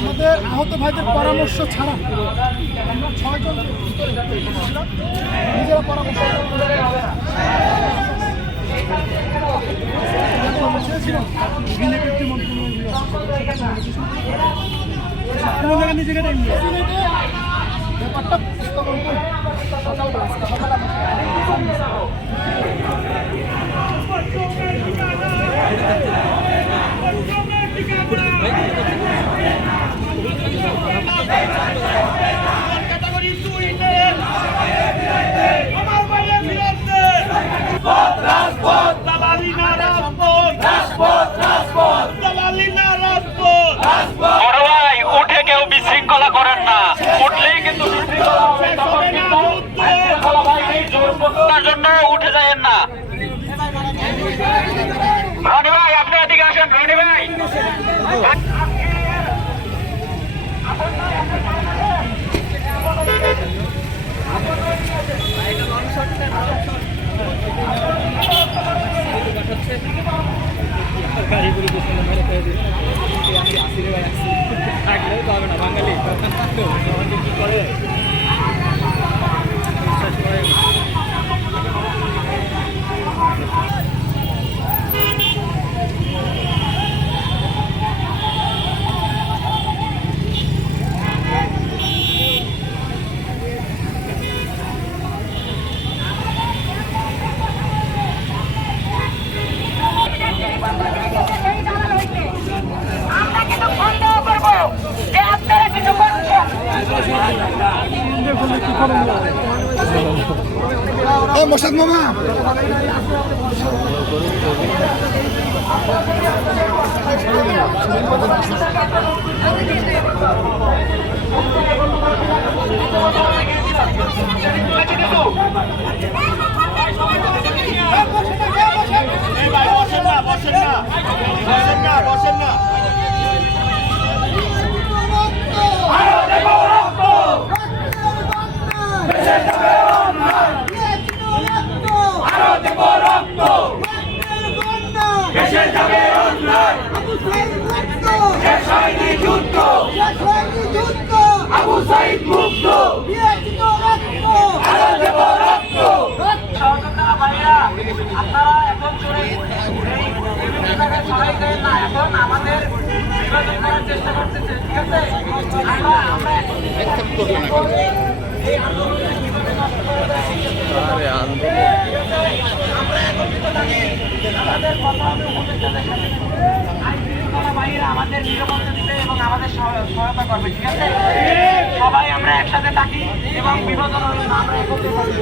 আমাদের আহত ভাইদের পরামর্শ ছাড়া আমরা 6 জন নিজেরা পরামর্শ ব্যাপারটা উপস্থাপন করে উঠে কেউ বিশৃঙ্খলা করেন না, উঠলেই কিন্তু জন্য উঠে যাবেন না। রনি ভাই আপনি এদিকে আসেন, রনি ভাই গাড়িগুলো থাকলেও তো হবে না, বাঙালি কি করে মোশাদ মামা বসেন না আবু সাইদ মুক্ত আপনারা এখন সবাই দেন না, এখন আমাদের বিভাজন করার চেষ্টা করতেছে, ঠিক আছে? আমাদের নিরাপত্তা দিতে এবং আমাদের সহায়তা করবে, ঠিক আছে? সবাই আমরা একসাথে থাকি এবং বিভাজন আমরা একত্রে থাকি।